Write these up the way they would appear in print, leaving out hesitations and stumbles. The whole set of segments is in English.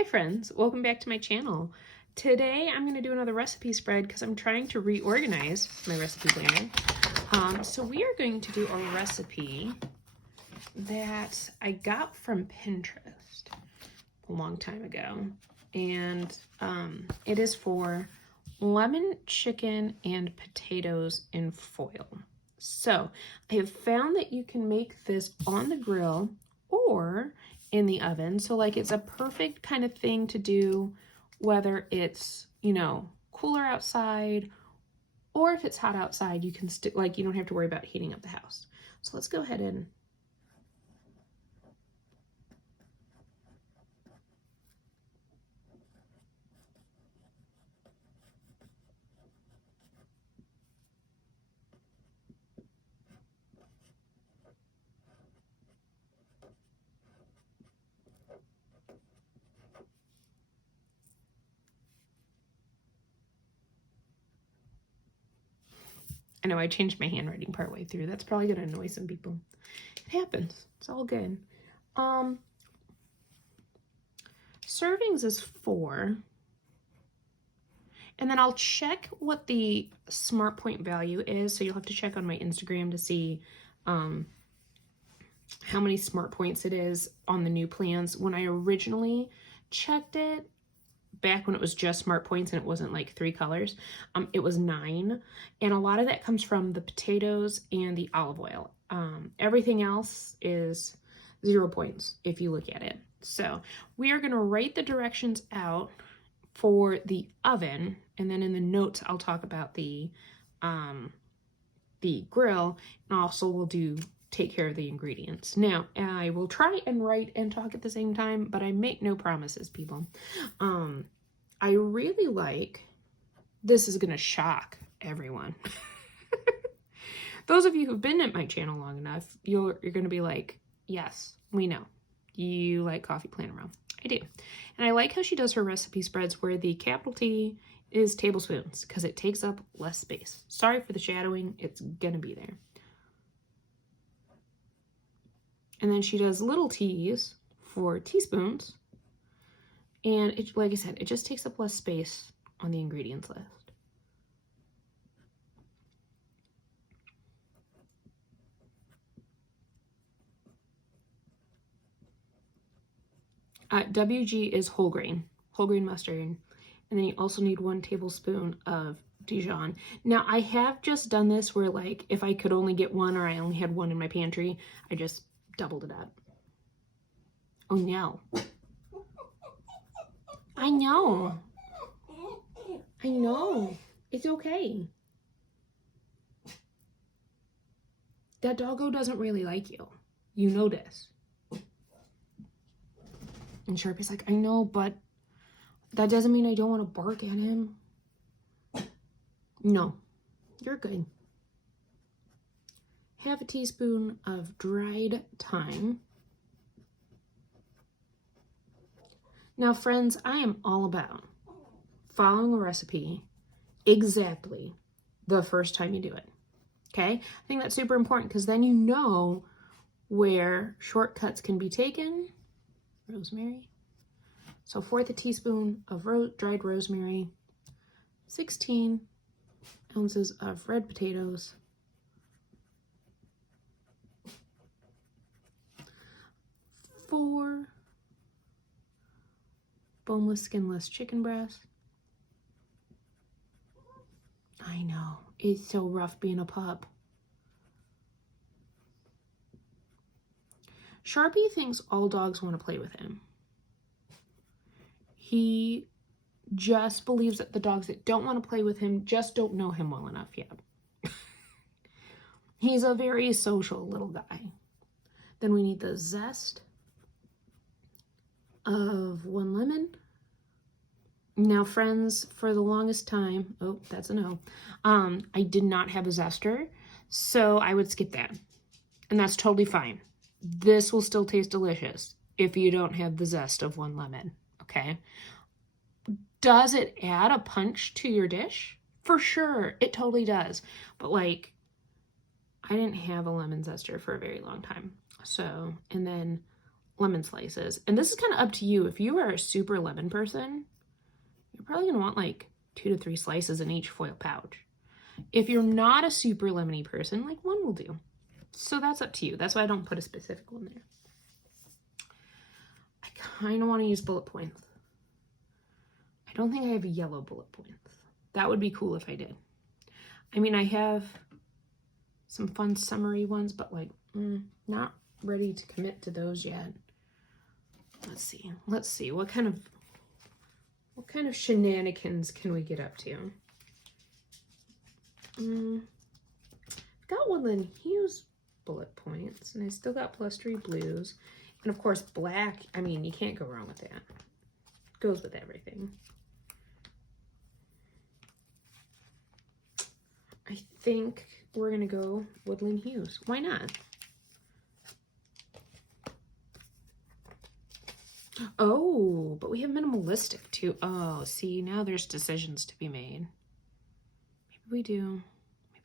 Hi friends, welcome back to my channel. Today I'm going to do another recipe spread because I'm trying to reorganize my recipe planner. So we are going to do a recipe that I got from Pinterest a long time ago. And it is for lemon chicken and potatoes in foil. So I have found that you can make this on the grill or in the oven. So like it's a perfect kind of thing to do whether it's, cooler outside or if it's hot outside, you can you don't have to worry about heating up the house. So let's go ahead and I know I changed my handwriting partway through. That's probably going to annoy some people. It happens. It's all good. Servings is 4. And then I'll check what the Smart Point value is. So you'll have to check on my Instagram to see how many Smart Points it is on the new plans. When I originally checked it, back when it was just Smart Points and it wasn't like 3 colors, it was 9. And a lot of that comes from the potatoes and the olive oil. Everything else is 0 points if you look at it. So we are going to write the directions out for the oven, and then in the notes I'll talk about the grill, and also we'll take care of the ingredients. Now, I will try and write and talk at the same time, but I make no promises, people. I really like, this is gonna shock everyone. Those of you who've been at my channel long enough, you're gonna be like, yes, we know. You like Coffee Planner Row. I do. And I like how she does her recipe spreads where the capital T is tablespoons because it takes up less space. Sorry for the shadowing. It's going to be there. And then she does little t's for teaspoons. And it, like I said, it just takes up less space on the ingredients list. WG is whole grain mustard. And then you also need 1 tablespoon of Dijon. Now, I have just done this where, like, if I could only get 1 or I only had 1 in my pantry, I just doubled it up. Oh, no. I know. I know. It's okay. That doggo doesn't really like you. You know this. And Sharpie's like, I know, but that doesn't mean I don't want to bark at him. No, you're good. Half a teaspoon of dried thyme. Now, friends, I am all about following a recipe exactly the first time you do it. Okay? I think that's super important because then you know where shortcuts can be taken. Rosemary. So 1/4 teaspoon of dried rosemary, 16 ounces of red potatoes, 4 boneless, skinless chicken breasts. I know, it's so rough being a pup. Sharpie thinks all dogs want to play with him. He just believes that the dogs that don't want to play with him just don't know him well enough yet. He's a very social little guy. Then we need the zest of 1 lemon. Now, friends, for the longest time, oh, that's a no, I did not have a zester, so I would skip that. And that's totally fine. This will still taste delicious if you don't have the zest of 1 lemon, okay? Does it add a punch to your dish? For sure, it totally does. But, like, I didn't have a lemon zester for a very long time. So, and then lemon slices. And this is kind of up to you. If you are a super lemon person, you're probably going to want like 2 to 3 slices in each foil pouch. If you're not a super lemony person, like 1 will do. So that's up to you. That's why I don't put a specific one there. I kind of want to use bullet points. I don't think I have yellow bullet points. That would be cool if I did. I mean, I have some fun summery ones, but like, not ready to commit to those yet. Let's see. Let's see. What kind of shenanigans can we get up to? Got Woodland Hues bullet points, and I still got Plus3 blues. And of course, black. I mean, you can't go wrong with that. Goes with everything. I think we're going to go Woodland Hues. Why not? Oh, but we have minimalistic too. Oh, see, now there's decisions to be made. Maybe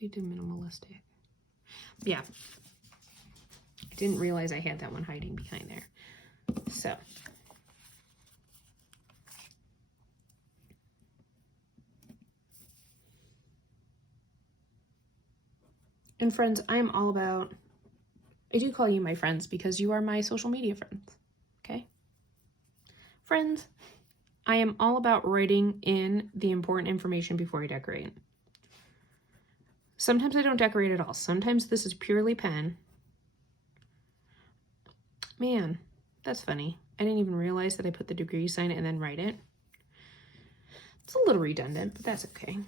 we do minimalistic. Yeah. I didn't realize I had that one hiding behind there. So. And friends, I am all about, I do call you my friends because you are my social media friends, okay? Friends, I am all about writing in the important information before I decorate. Sometimes I don't decorate at all. Sometimes this is purely pen. Man, that's funny. I didn't even realize that I put the degree sign and then write it. It's a little redundant, but that's okay.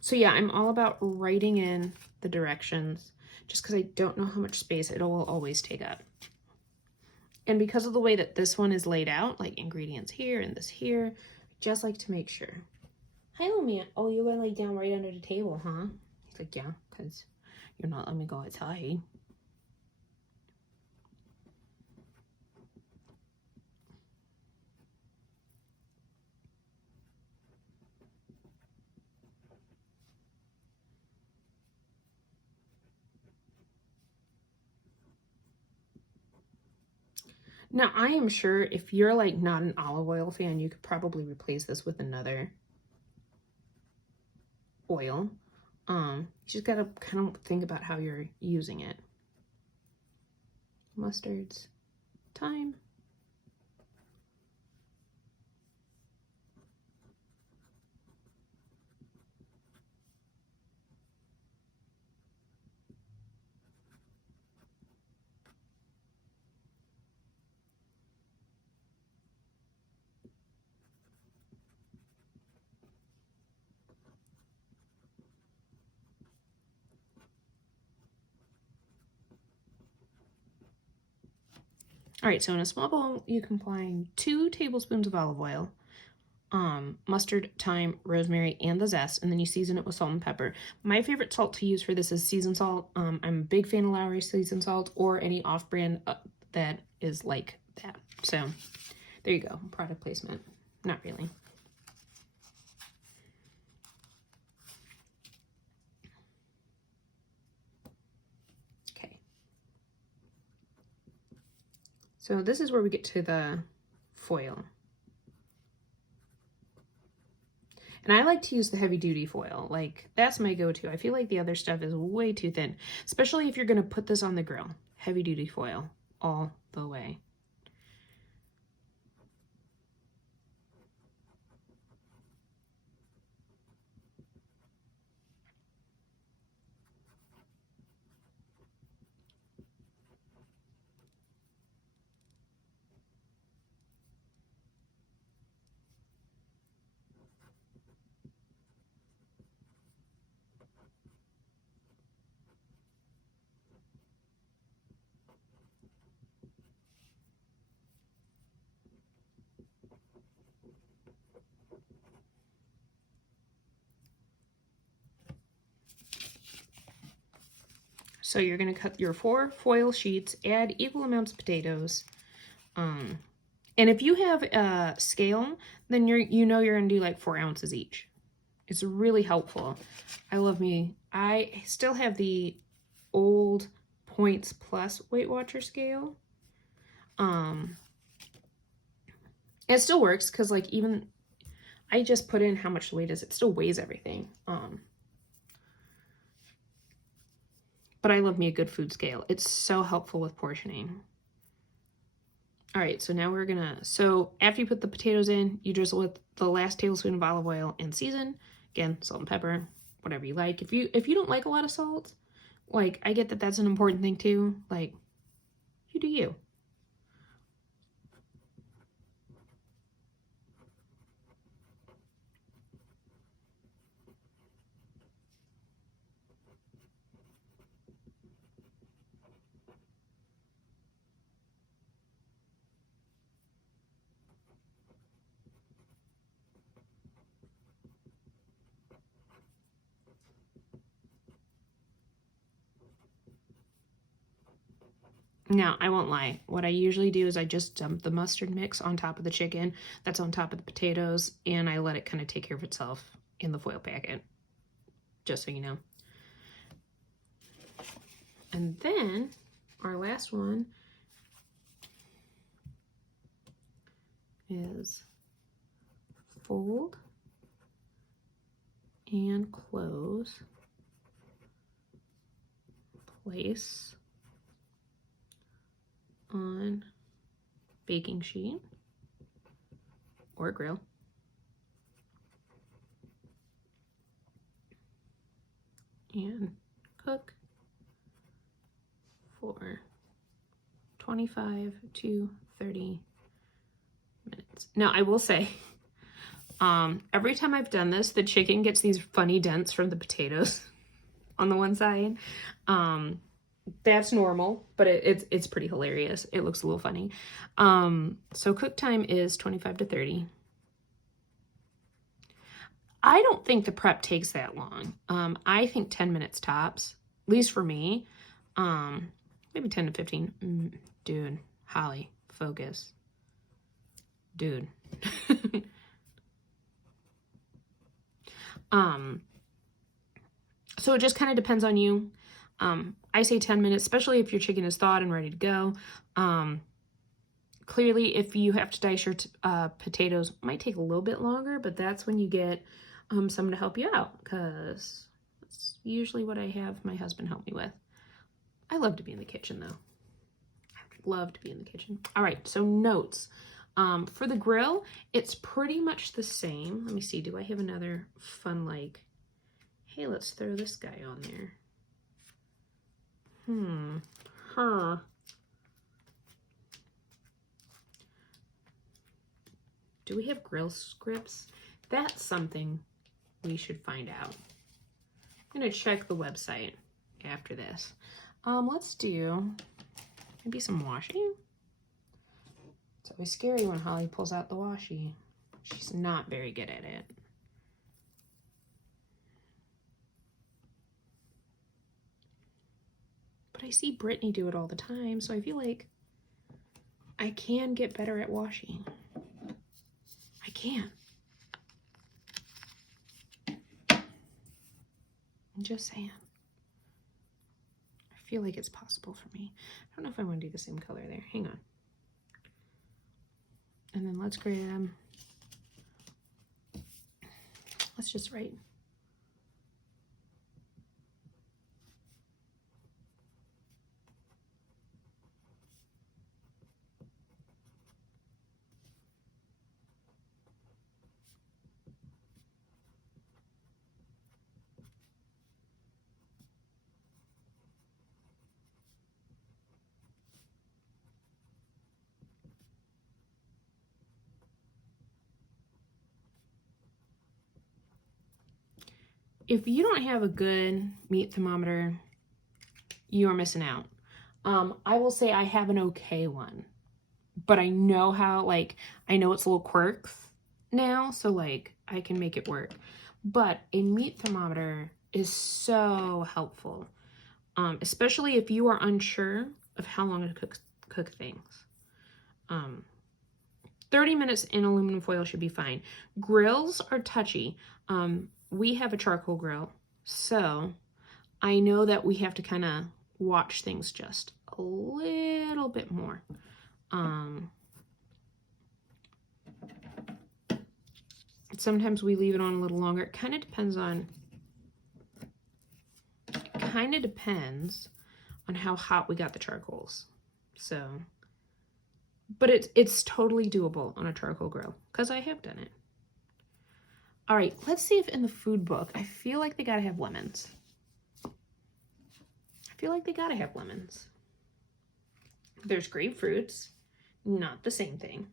So yeah, I'm all about writing in the directions just because I don't know how much space it will always take up. And because of the way that this one is laid out, like ingredients here and this here, I just like to make sure. Hi, little man. Oh, you're going to lay down right under the table, huh? He's like, yeah, because you're not letting me go outside. Now, I am sure if you're like not an olive oil fan, you could probably replace this with another oil. You just gotta kind of think about how you're using it. Mustards, thyme. All right, so in a small bowl, you can combine 2 tablespoons of olive oil, mustard, thyme, rosemary, and the zest, and then you season it with salt and pepper. My favorite salt to use for this is seasoned salt. I'm a big fan of Lowry seasoned salt or any off-brand that is like that. So there you go, product placement. Not really. So this is where we get to the foil. And I like to use the heavy duty foil. Like, that's my go-to. I feel like the other stuff is way too thin, especially if you're going to put this on the grill. Heavy duty foil all the way. So you're going to cut your 4 foil sheets, add equal amounts of potatoes. And if you have a scale, then you know you're going to do like 4 ounces each. It's really helpful. I still have the old Points Plus Weight Watcher scale. It still works because like even I just put in how much the weight is. It still weighs everything. But I love me a good food scale. It's so helpful with portioning. All right, so now we're gonna, so after you put the potatoes in, you drizzle with the last tablespoon of olive oil and season. Again, salt and pepper, whatever you like. If you don't like a lot of salt, like I get that that's an important thing too. Like, you do you. Now, I won't lie. What I usually do is I just dump the mustard mix on top of the chicken that's on top of the potatoes, and I let it kind of take care of itself in the foil packet, just so you know. And then our last one is fold and close, place on baking sheet or grill. And cook for 25 to 30 minutes. Now, I will say, every time I've done this, the chicken gets these funny dents from the potatoes on the one side. That's normal, but it's pretty hilarious. It looks a little funny. So cook time is 25 to 30. I don't think the prep takes that long. I think 10 minutes tops, at least for me. Maybe 10 to 15. Dude, Holly, focus. Dude. So it just kind of depends on you. I say 10 minutes, especially if your chicken is thawed and ready to go. Clearly, if you have to dice your potatoes, it might take a little bit longer, but that's when you get someone to help you out, because that's usually what I have my husband help me with. I love to be in the kitchen, though. I love to be in the kitchen. All right, so notes. For the grill, it's pretty much the same. Let me see. Do I have another fun, like, hey, let's throw this guy on there. Do we have grill scripts? That's something we should find out. I'm gonna check the website after this. Let's do maybe some washi. It's always scary when Holly pulls out the washi. She's not very good at it. But I see Brittany do it all the time, so I feel like I can get better at washing. I can. I'm just saying. I feel like it's possible for me. I don't know if I want to do the same color there. Hang on. And then let's grab, let's just write. If you don't have a good meat thermometer, you are missing out. I will say I have an okay one, but I know how, like, I know it's a little quirks now, so like I can make it work. But a meat thermometer is so helpful, especially if you are unsure of how long to cook things. 30 minutes in aluminum foil should be fine. Grills are touchy. We have a charcoal grill, so I know that we have to kind of watch things just a little bit more. Sometimes we leave it on a little longer. It kind of depends on how hot we got the charcoals. So, but it's totally doable on a charcoal grill because I have done it. All right, let's see if in the food book, I feel like they gotta have lemons. There's grapefruits, not the same thing.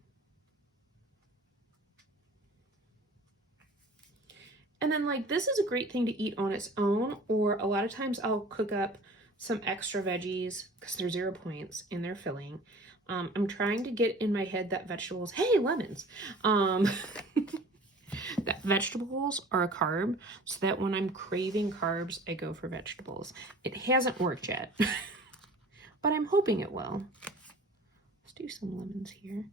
And then like, this is a great thing to eat on its own, or a lot of times I'll cook up some extra veggies because they're 0 points and they're filling. I'm trying to get in my head that vegetables, hey, lemons, that vegetables are a carb, so that when I'm craving carbs, I go for vegetables. It hasn't worked yet, but I'm hoping it will. Let's do some lemons here.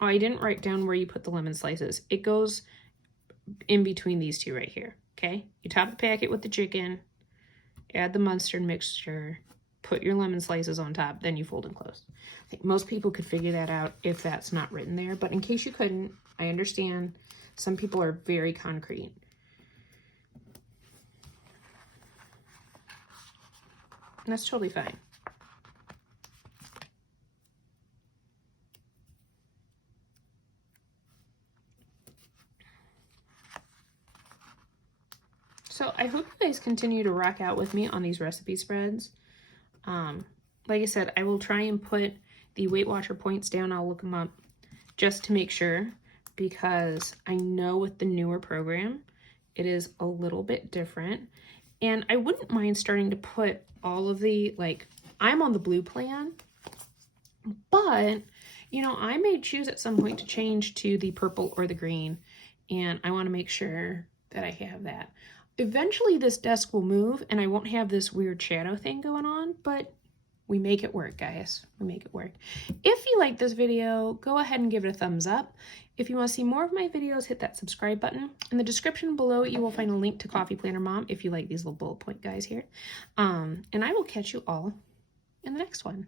Oh, I didn't write down where you put the lemon slices. It goes in between these two right here, okay? You top the packet with the chicken, add the mustard mixture, put your lemon slices on top, then you fold and close. I think most people could figure that out if that's not written there, but in case you couldn't, I understand some people are very concrete. And that's totally fine. So I hope you guys continue to rock out with me on these recipe spreads. Like I said, I will try and put the Weight Watcher points down. I'll look them up just to make sure, because I know with the newer program, it is a little bit different. And I wouldn't mind starting to put all of the, like, I'm on the blue plan, but, you know, I may choose at some point to change to the purple or the green, and I want to make sure that I have that. Eventually this desk will move and I won't have this weird shadow thing going on, but we make it work, guys. We make it work. If you like this video, go ahead and give it a thumbs up. If you want to see more of my videos, hit that subscribe button. In the description below, you will find a link to Coffee Planner Mom if you like these little bullet point guys here. And I will catch you all in the next one.